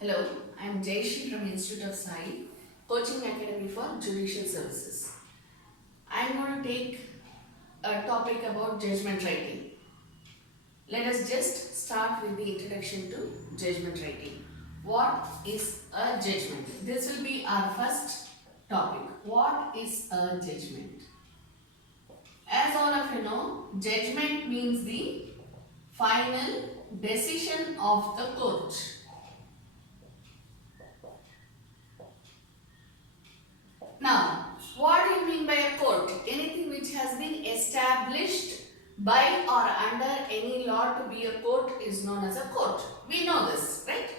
Hello, I am Jayashree from Institute of Sai, Coaching Academy for Judicial Services. I am going to take a topic about judgment writing. Let us just start with the introduction to judgment writing. What is a judgment? This will be our first topic. What is a judgment? As all of you know, judgment means the final decision of the court. Now, what do you mean by a court? Anything which has been established by or under any law to be a court is known as a court. We know this, right?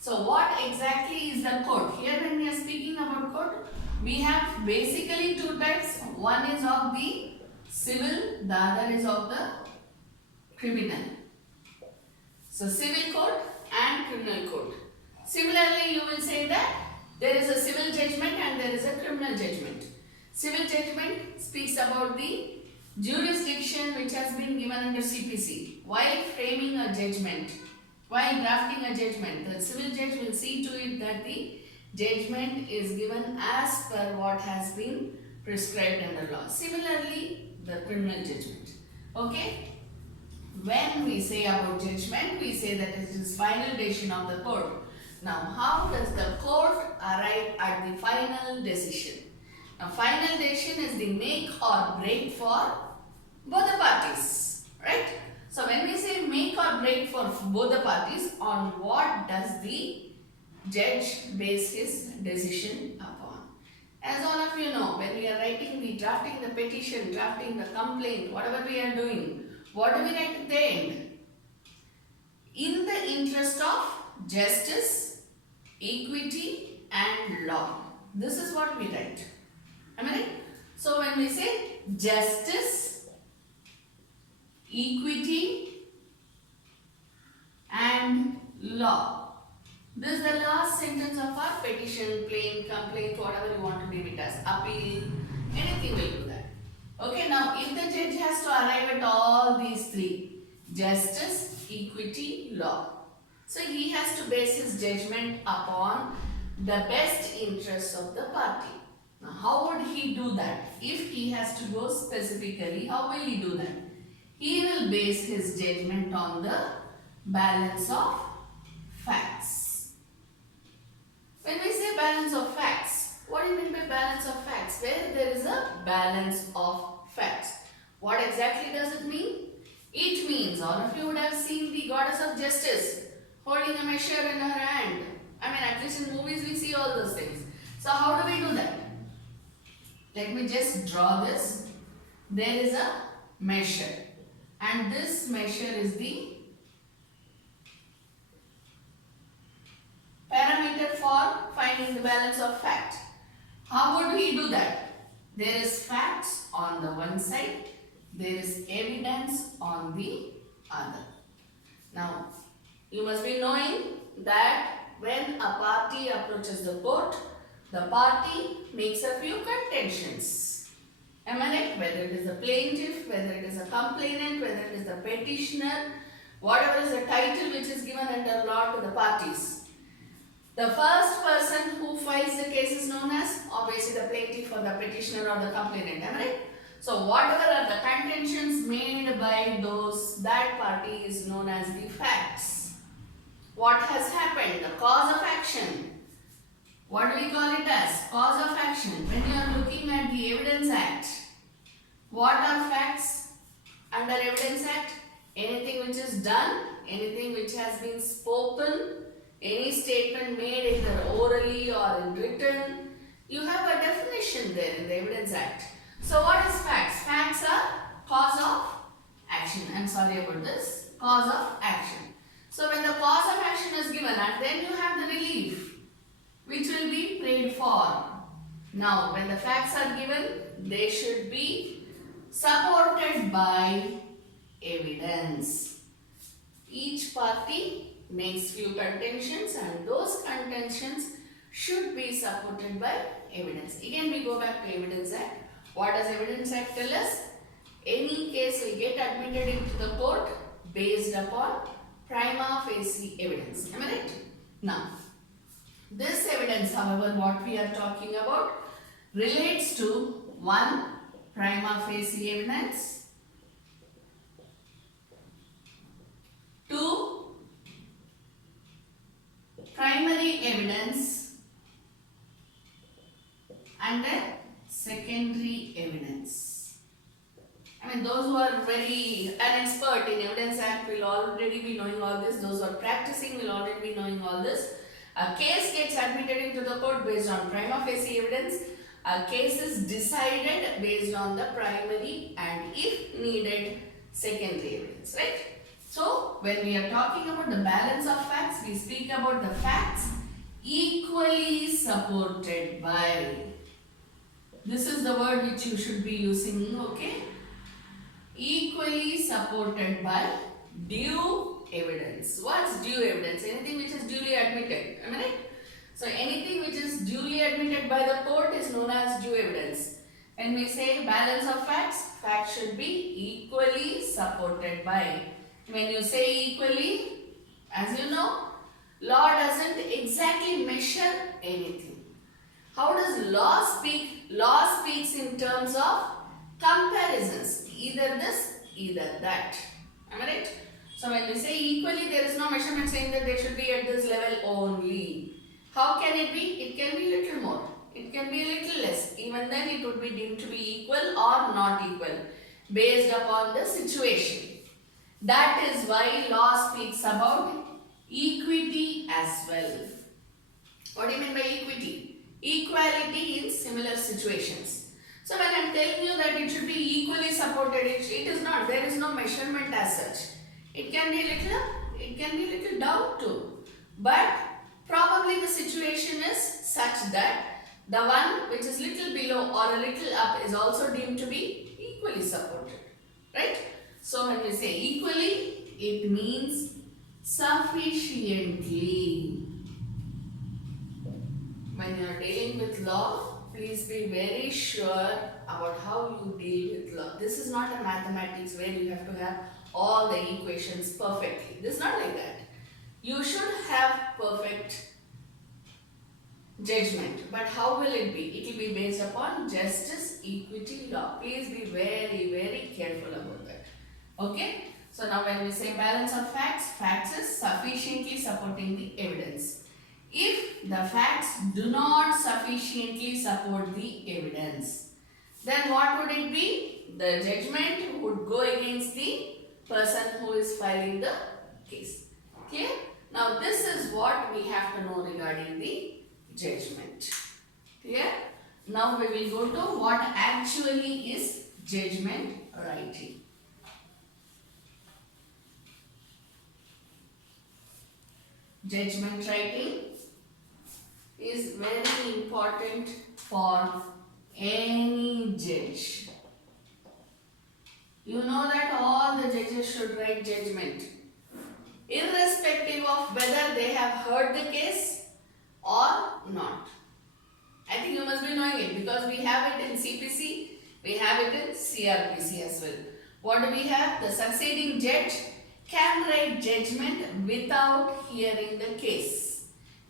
So, what exactly is the court? Here when we are speaking about court, we have basically two types. One is of the civil, the other is of the criminal. So, civil court and criminal court. Similarly, you will say that there is a civil judgment and there is a criminal judgment. Civil judgment speaks about the jurisdiction which has been given under CPC. While framing a judgment, while drafting a judgment, the civil judge will see to it that the judgment is given as per what has been prescribed under law. Similarly, the criminal judgment. Okay? When we say about judgment, we say that it is final decision of the court. Now, how does the court arrive at the final decision? Now, final decision is the make or break for both the parties, right? So, when we say make or break for both the parties, on what does the judge base his decision upon? As all of you know, when we are drafting the petition, drafting the complaint, whatever we are doing, what do we write at the end? In the interest of justice, equity and law. This is what we write. Am I right? So when we say justice, equity and law. This is the last sentence of our petition, plaint, complaint, whatever you want to name it as, appeal, anything will do that. Okay, now if the judge has to arrive at all these three, justice, equity, law. So he has to base his judgment upon the best interests of the party. Now how would he do that? If he has to go specifically, how will he do that? He will base his judgment on the balance of facts. When we say balance of facts, what do you mean by balance of facts? Where there is a balance of facts. What exactly does it mean? It means, all of you would have seen the goddess of justice holding a measure in her hand. I mean, at least in movies we see all those things. So how do we do that? Let me just draw this. There is a measure and this measure is the parameter for finding the balance of fact. How would we do that? There is facts on the one side, there is evidence on the other. Now, you must be knowing that when a party approaches the court, the party makes a few contentions. Am I right? Whether it is a plaintiff, whether it is a complainant, whether it is the petitioner, whatever is the title which is given under law to the parties. The first person who files the case is known as obviously the plaintiff or the petitioner or the complainant. Am I right? So whatever are the contentions made by that party is known as the facts. What has happened? The cause of action. What do we call it as? Cause of action. When you are looking at the Evidence Act, what are facts under Evidence Act? Anything which is done, anything which has been spoken, any statement made either orally or in written. You have a definition there in the Evidence Act. So what is facts? Facts are cause of action. I am sorry about this. Cause of action. So when the cause of action is given and then you have the relief which will be prayed for. Now when the facts are given, they should be supported by evidence. Each party makes few contentions and those contentions should be supported by evidence. Again we go back to Evidence Act. What does Evidence Act tell us? Any case will get admitted into the court based upon prima facie evidence. Am I right? Now, evidence, however, what we are talking about relates to 1. Prima facie evidence, 2. Primary evidence, and then secondary evidence. I mean, those who are very an expert in Evidence Act will already be knowing all this. Those who are practicing will already be knowing all this. A case gets admitted into the court based on prima facie evidence. A case is decided based on the primary and, if needed, secondary evidence, right? So, when we are talking about the balance of facts, we speak about the facts equally supported by. This is the word which you should be using, okay? Equally supported by due evidence. What's due evidence? Anything which is duly admitted. Am I right? So anything which is duly admitted by the court is known as due evidence. When we say balance of facts, facts should be equally supported by. When you say equally, as you know, law doesn't exactly measure anything. How does law speak? Law speaks in terms of comparisons. Either this, either that. Am I right? So when we say equally, there is no measurement saying that they should be at this level only. How can it be? It can be a little more. It can be a little less. Even then it would be deemed to be equal or not equal based upon the situation. That is why law speaks about equity as well. What do you mean by equity? Equality in similar situations. So when I am telling you that it should be equally supported, it is not. There is no measurement as such. It can be a little down too. But probably the situation is such that the one which is little below or a little up is also deemed to be equally supported. Right? So when we say equally, it means sufficiently. When you are dealing with law, please be very sure about how you deal with law. This is not a mathematics where you have to have all the equations perfectly. This is not like that. You should have perfect judgment. But how will it be? It will be based upon justice, equity, law. Please be very, very careful about that. Okay? So now when we say balance of facts, facts is sufficiently supporting the evidence. If the facts do not sufficiently support the evidence, then what would it be? The judgment would go against the person who is filing the case. Clear? Now this is what we have to know regarding the judgment. Clear? Now we will go to what actually is judgment writing. Judgment writing is very important for any judge. You know that all the judges should write judgment, irrespective of whether they have heard the case or not. I think you must be knowing it because we have it in CPC, we have it in CRPC as well. What do we have? The succeeding judge can write judgment without hearing the case.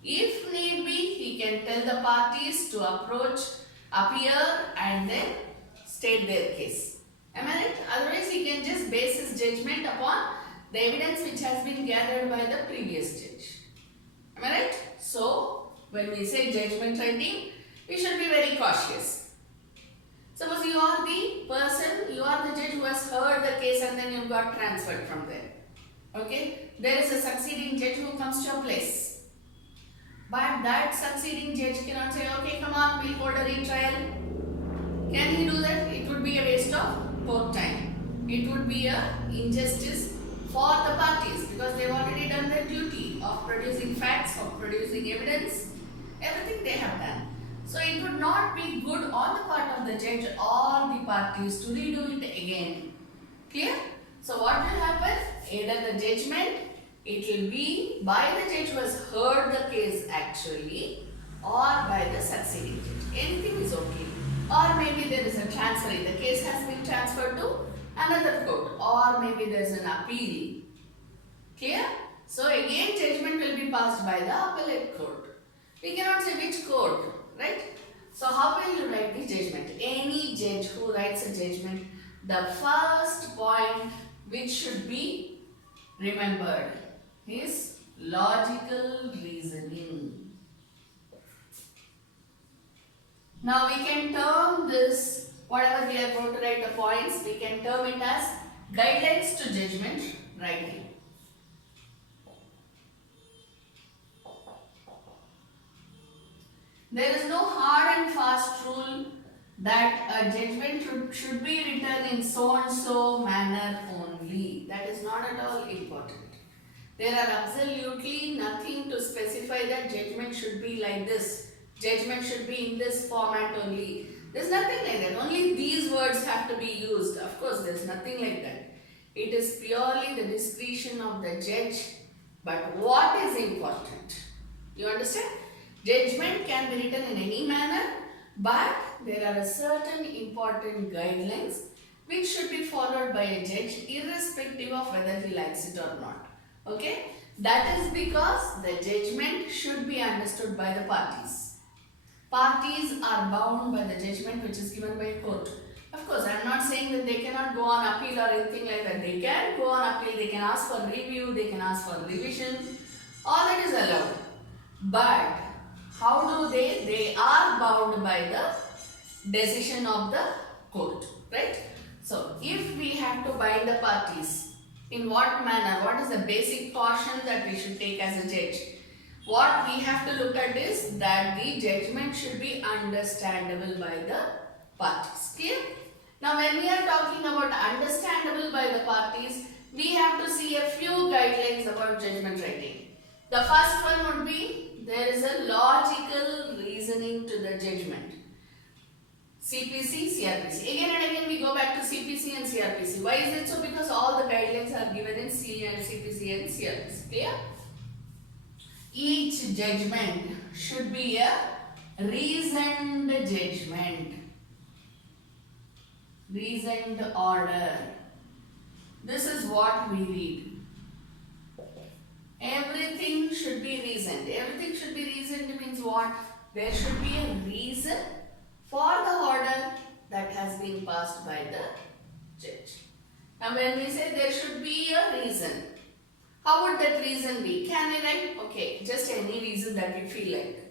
If need be, he can tell the parties to appear and then state their case. Am I right? Otherwise, he can just base his judgment upon the evidence which has been gathered by the previous judge. Am I right? So, when we say judgment writing, we should be very cautious. Suppose you are the person, you are the judge who has heard the case and then you got transferred from there. Okay? There is a succeeding judge who comes to your place. But that succeeding judge cannot say, okay, come on, we'll hold a retrial. Can he do that? It would be a waste of court time. It would be a injustice for the parties because they've already done their duty of producing facts, of producing evidence, everything they have done. So it would not be good on the part of the judge or the parties to redo it again. Clear? So what will happen? Either the judgment, it will be by the judge who has heard the case actually or by the succeeding judge. Anything is okay. Or maybe there is a transfer. The case has been transferred to another court or maybe there is an appeal. Clear? So again judgment will be passed by the appellate court. We cannot say which court, right? So how will you write the judgment? Any judge who writes a judgment, the first point which should be remembered is logical reasoning. Now we can term this, whatever we are going to write the points, we can term it as guidelines to judgment writing. There is no hard and fast rule that a judgment should be written in so and so manner only. That is not at all important. There are absolutely nothing to specify that judgment should be like this. Judgment should be in this format only. There is nothing like that. Only these words have to be used. Of course, there is nothing like that. It is purely the discretion of the judge. But what is important? You understand? Judgment can be written in any manner, but there are certain important guidelines which should be followed by a judge irrespective of whether he likes it or not. Okay? That is because the judgment should be understood by the parties. Parties are bound by the judgment which is given by a court. Of course, I am not saying that they cannot go on appeal or anything like that. They can go on appeal, they can ask for review, they can ask for revision. All that is allowed. But how do they? They are bound by the decision of the court, right? So, if we have to bind the parties, in what manner? What is the basic caution that we should take as a judge? What we have to look at is that the judgment should be understandable by the parties. Clear? Now, when we are talking about understandable by the parties, we have to see a few guidelines about judgment writing. The first one would be there is a logical reasoning to the judgment. CPC, CRPC. Again and again we go back to CPC and CRPC. Why is it so? Because all the guidelines are given in CPC and CRPC. Clear? Each judgment should be a reasoned judgment. Reasoned order. This is what we read. Everything should be reasoned. Everything should be reasoned means what? There should be a reason for the order that has been passed by the judge. Now when we say there should be a reason, how would that reason be? Can I write, okay, just any reason that you feel like.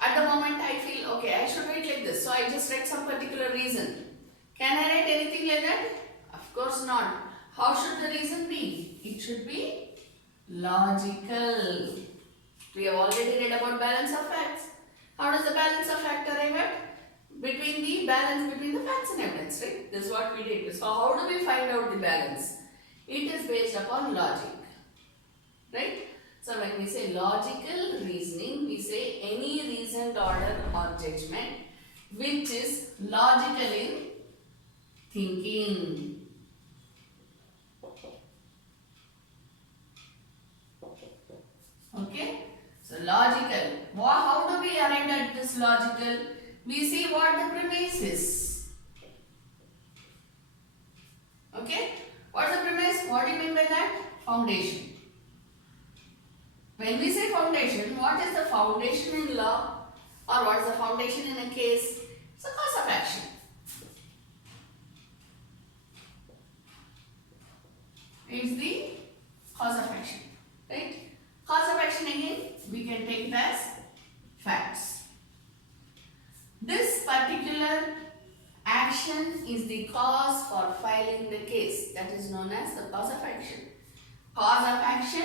At the moment I feel, okay, I should write like this. So I just write some particular reason. Can I write anything like that? Of course not. How should the reason be? It should be logical. We have already read about balance of facts. How does the balance of facts arrive at? Between the balance between the facts and evidence, right? This is what we did. So how do we find out the balance? It is based upon logic, right? So when we say logical reasoning, we say any reasoned order or judgment which is logical in thinking. Okay, so logical. How do we arrive at this logical? We see what the premise is. Okay, what's the premise? What do you mean by that? Foundation. When we say foundation, what is the foundation in law or what is the foundation in a case? It's a cause of action. It's the cause of action, right? Cause of action again, we can take it as facts. This particular action is the cause for filing the case. That is known as the cause of action. Cause of action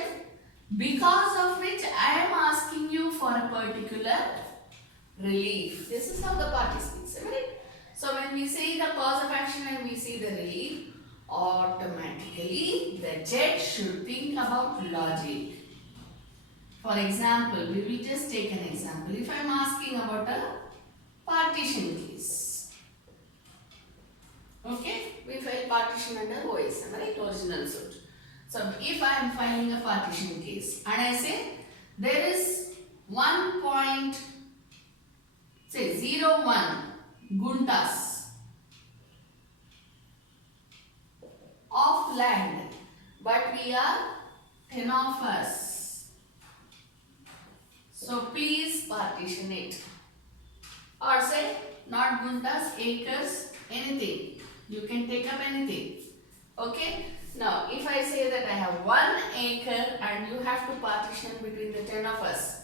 because of which I am asking you for a particular relief. This is how the party speaks, right? So when we say the cause of action and we see the relief, automatically the judge should think about logic. For example, we will just take an example. If I am asking about a partition case, okay, we file partition under OSM, right, original suit. So if I am filing a partition case and I say there is 1.01 guntas of land, but we are 10 of us. So please partition it. Or say not guntas, acres, anything. You can take up anything. Okay. Now if I say that I have 1 acre and you have to partition between the 10 of us.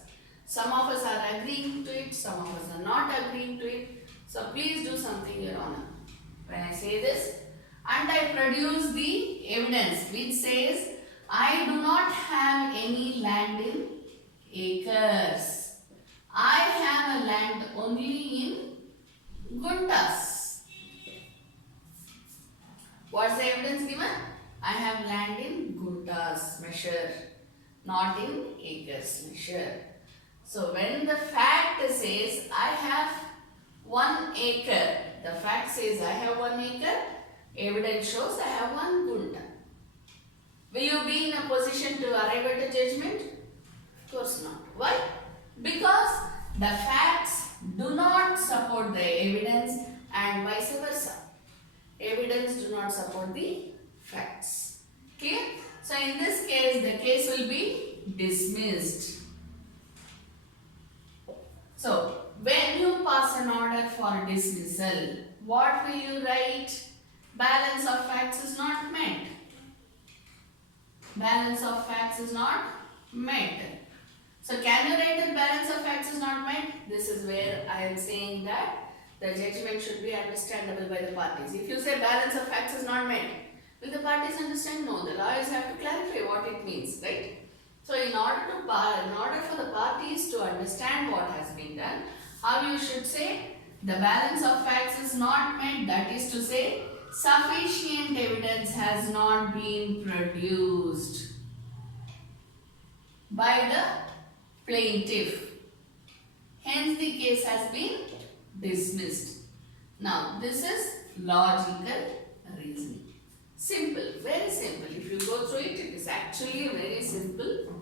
Some of us are agreeing to it, some of us are not agreeing to it. So please do something, Your Honor. When I say this, and I produce the evidence which says I do not have any land in acres. I have a land only in guntas. What's the evidence given? I have land in guntas measure, not in acres measure. So when the fact says I have 1 acre, the fact says I have 1 acre, evidence shows I have 1 gunta. Will you be in a position to arrive at a judgment? Of course not. Why? Because the facts do not support the evidence and vice versa. Evidence do not support the facts. Clear? So in this case, the case will be dismissed. So when you pass an order for dismissal, what will you write? Balance of facts is not met. Balance of facts is not met. So can you write that balance of facts is not met? This is where I am saying that the judgment should be understandable by the parties. If you say balance of facts is not met, will the parties understand? No, the lawyers have to clarify what it means, right? So in order for the parties to understand what has been done, how you should say the balance of facts is not met, that is to say sufficient evidence has not been produced by the plaintiff. Hence the case has been dismissed. Now this is logical reasoning. Simple, very simple. If you go through it, it is actually a very simple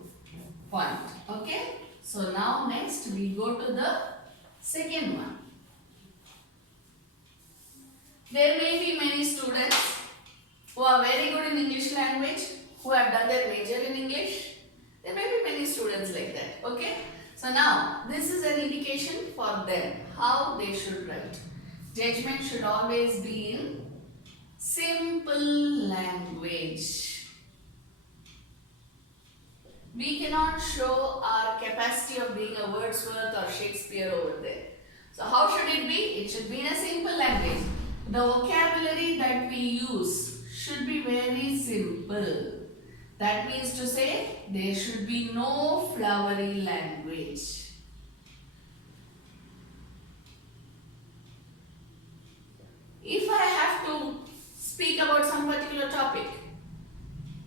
point. Okay. So now next we go to the second one. There may be many students who are very good in English language, who have done their major in English. There may be many students like that. Okay. So now this is an indication for them how they should write. Judgment should always be in simple language. We cannot show our capacity of being a Wordsworth or Shakespeare over there. So how should it be? It should be in a simple language. The vocabulary that we use should be very simple. That means to say there should be no flowery language. If I have to speak about some particular topic,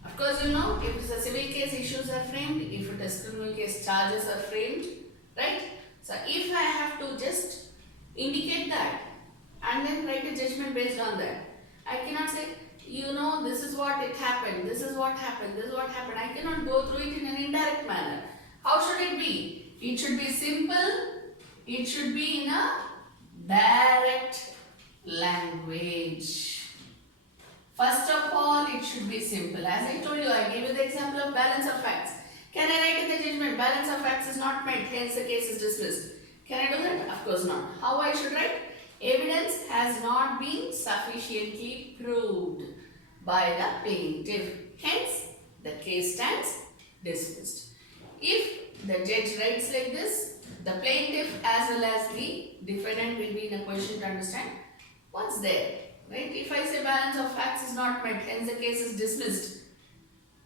of course you know, if it's a civil case, issues are framed. If it is criminal case, charges are framed, right? So if I have to just indicate that and then write a judgment based on that, I cannot say, you know, this is what it happened, this is what happened, this is what happened. I cannot go through it in an indirect manner. How should it be? It should be simple. It should be in a direct language. First of all, it should be simple. As I told you, I gave you the example of balance of facts. Can I write in the judgment, balance of facts is not met, hence the case is dismissed? Can I do that? Of course not. How I should write? Evidence has not been sufficiently proved by the plaintiff. Hence, the case stands dismissed. If the judge writes like this, the plaintiff as well as the defendant will be in a position to understand what's there. Right? If I say balance of facts is not met, hence the case is dismissed.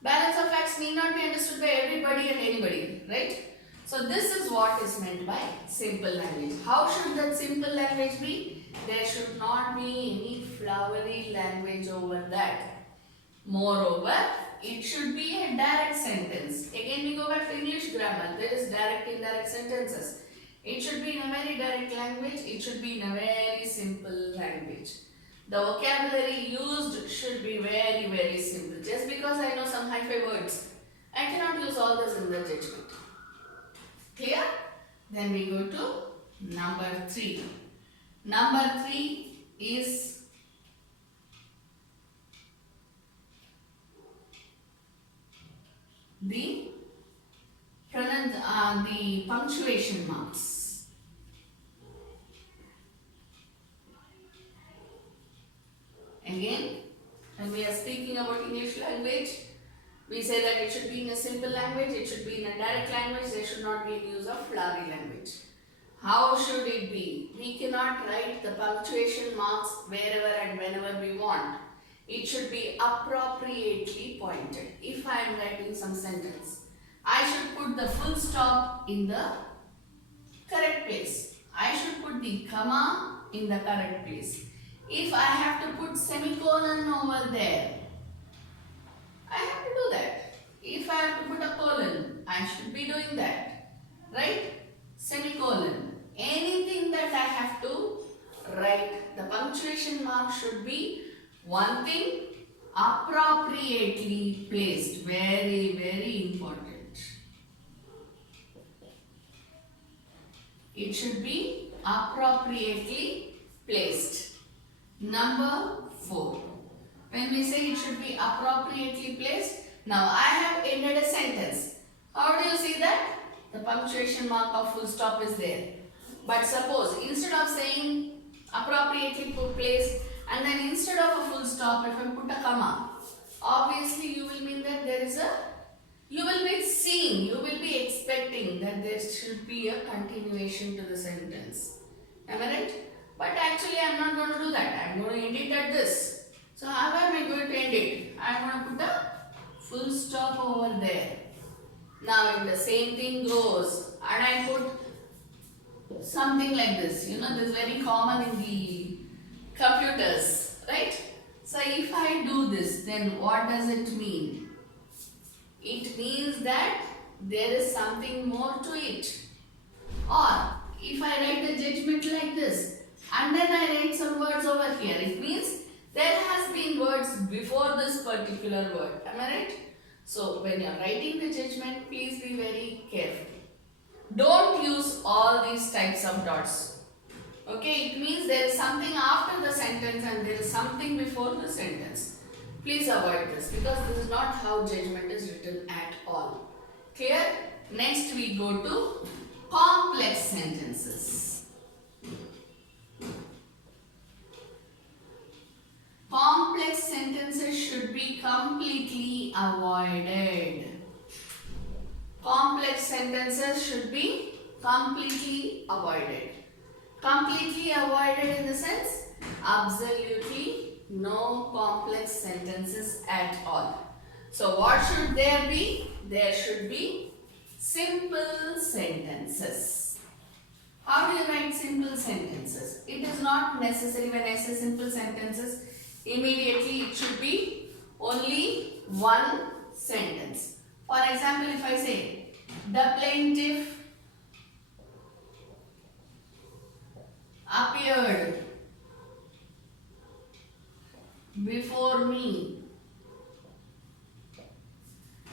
Balance of facts need not be understood by everybody and anybody, right? So this is what is meant by simple language. How should that simple language be? There should not be any flowery language over that. Moreover, it should be a direct sentence. Again we go back to English grammar. There is direct, indirect sentences. It should be in a very direct language. It should be in a very simple language. The vocabulary used should be very, very simple. Just because I know some hi-fi words, I cannot use all this in the judgment. Clear? Then we go to number 3. Number 3 is the the punctuation marks. Again, when we are speaking about English language, we say that it should be in a simple language, it should be in a direct language, there should not be use of flowery language. How should it be? We cannot write the punctuation marks wherever and whenever we want. It should be appropriately pointed. If I am writing some sentence, I should put the full stop in the correct place. I should put the comma in the correct place. If I have to put semicolon over there, I have to do that. If I have to put a colon, I should be doing that. Right? Semicolon. Anything that I have to write, the punctuation mark should be one thing, appropriately placed. Very, very important. It should be appropriately placed. Number 4. When we say it should be appropriately placed, now I have ended a sentence. How do you see that? The punctuation mark of full stop is there. But suppose instead of saying appropriately placed and then instead of a full stop, if I put a comma, obviously you will mean that there is a, you will be seeing, you will be expecting that there should be a continuation to the sentence. Am I right? But actually I am not going to do that. I am going to end it at this. So how am I going to end it? I am going to put a full stop over there. Now if the same thing goes and I put something like this, you know, this is very common in the computers, right? So if I do this, then what does it mean? It means that there is something more to it. Or if I write the judgment like this and then I write some words over here, it means there has been words before this particular word. Am I right? So when you are writing the judgment, please be very careful. Don't use all these types of dots. Okay, it means there is something after the sentence and there is something before the sentence. Please avoid this because this is not how judgment is written at all. Clear? Next we go to complex sentences. Complex sentences should be completely avoided. Complex sentences should be completely avoided. Completely avoided in the sense, absolutely no complex sentences at all. So what should there be? There should be simple sentences. How do you write simple sentences? It is not necessary when I say simple sentences, immediately it should be only one sentence. For example, if I say, the plaintiff appeared before me.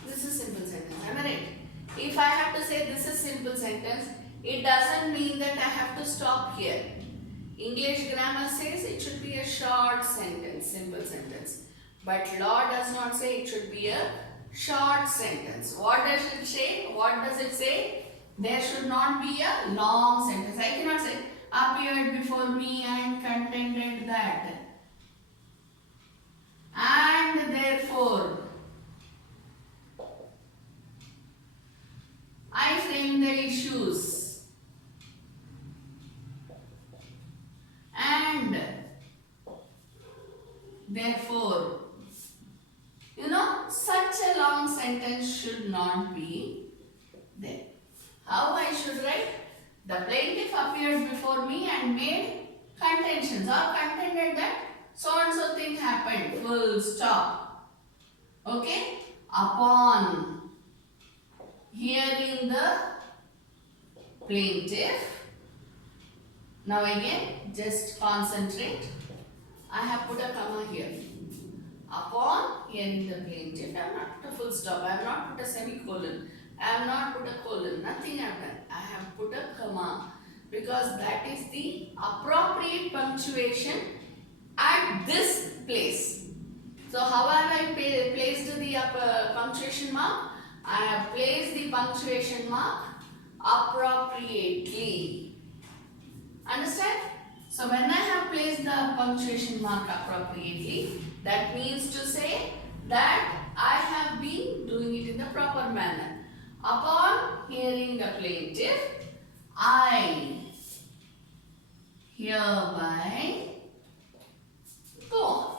This is simple sentence, am I right? If I have to say this is simple sentence, it doesn't mean that I have to stop here. English grammar says it should be a short sentence, simple sentence. But law does not say it should be a short sentence. What does it say? What does it say? There should not be a long sentence. I cannot say, appeared before me and contended that. And therefore, I framed the issues. And therefore, you know, such a long sentence should not be there. How I should write? The plaintiff appeared before me and made contentions or contended that so and so thing happened. Full stop. Okay? Upon hearing the plaintiff. Now again, just concentrate. I have put a comma here. Upon hearing the plaintiff, I have not put a full stop. I have not put a semicolon. I have not put a colon. Nothing I have done. I have put a comma because that is the appropriate punctuation at this place. So how have I placed the punctuation mark? I have placed the punctuation mark appropriately. Understand? So when I have placed the punctuation mark appropriately, that means to say that I have been doing it in the proper manner. Upon hearing the plaintiff, I hereby go on.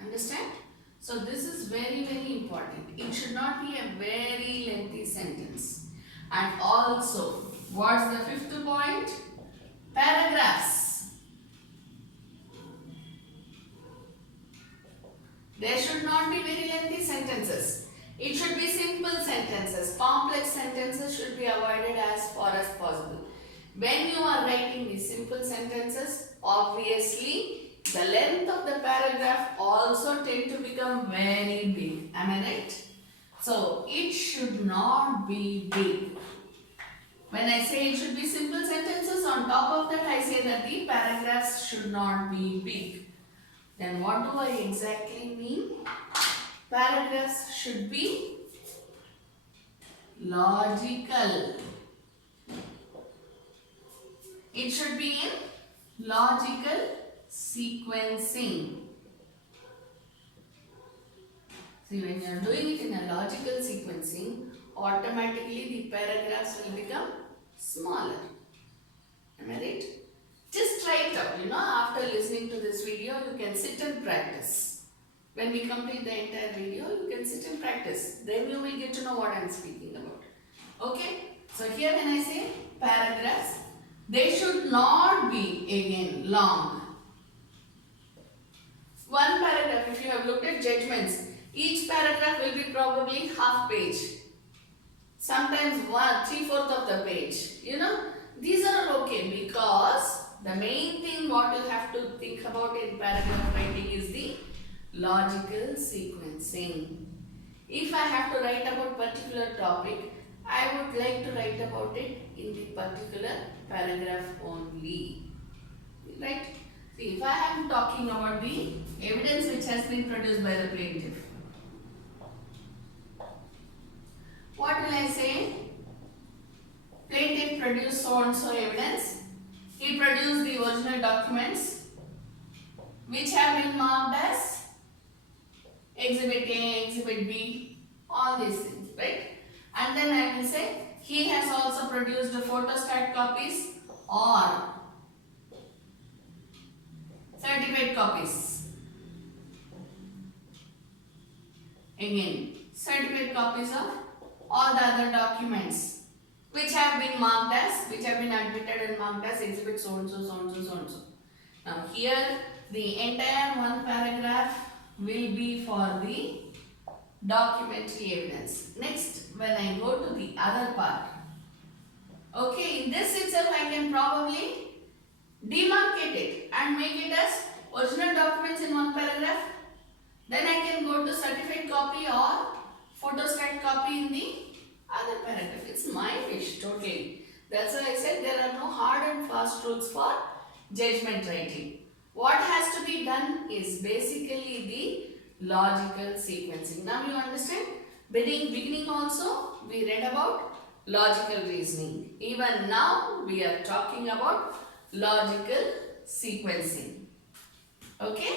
Understand? So this is very, very important. It should not be a very lengthy sentence. And also, what's the fifth point? Paragraphs. There should not be very lengthy sentences. It should be simple sentences. Complex sentences should be avoided as far as possible. When you are writing these simple sentences, obviously the length of the paragraph also tend to become very big. Am I right? So it should not be big. When I say it should be simple sentences, on top of that I say that the paragraphs should not be big. Then what do I exactly mean? Paragraphs should be logical. It should be in logical sequencing. See, when you are doing it in a logical sequencing, automatically the paragraphs will become smaller. Am I right? Just try it out. After listening to this video, you can sit and practice. When we complete the entire video, you can sit and practice. Then you will get to know what I am speaking about. Okay? So here when I say paragraphs, they should not be again long. One paragraph, if you have looked at judgments, each paragraph will be probably half page. Sometimes 3/4 of the page. These are okay because the main thing what you have to think about in paragraph writing is the logical sequencing. If I have to write about particular topic, I would like to write about it in the particular paragraph only. Right? See, if I am talking about the evidence which has been produced by the plaintiff, what will I say? Plaintiff produced so and so evidence. He produced the original documents which have been marked as Exhibit A, Exhibit B, all these things, right? And then I will say he has also produced photostat copies or certified copies. Again, certified copies of all the other documents which have been marked as, which have been admitted and marked as exhibit so and so, so and so, so and so. Now here the entire one paragraph will be for the documentary evidence. Next, when I go to the other part, okay, in this itself I can probably demarcate it and make it as original documents in one paragraph. Then I can go to certified copy or photostat copy in the other paragraph. It's my wish totally. That's why I said there are no hard and fast rules for judgment writing. What has to be done is basically the logical sequencing. Now you understand? Beginning also we read about logical reasoning. Even now we are talking about logical sequencing. Okay?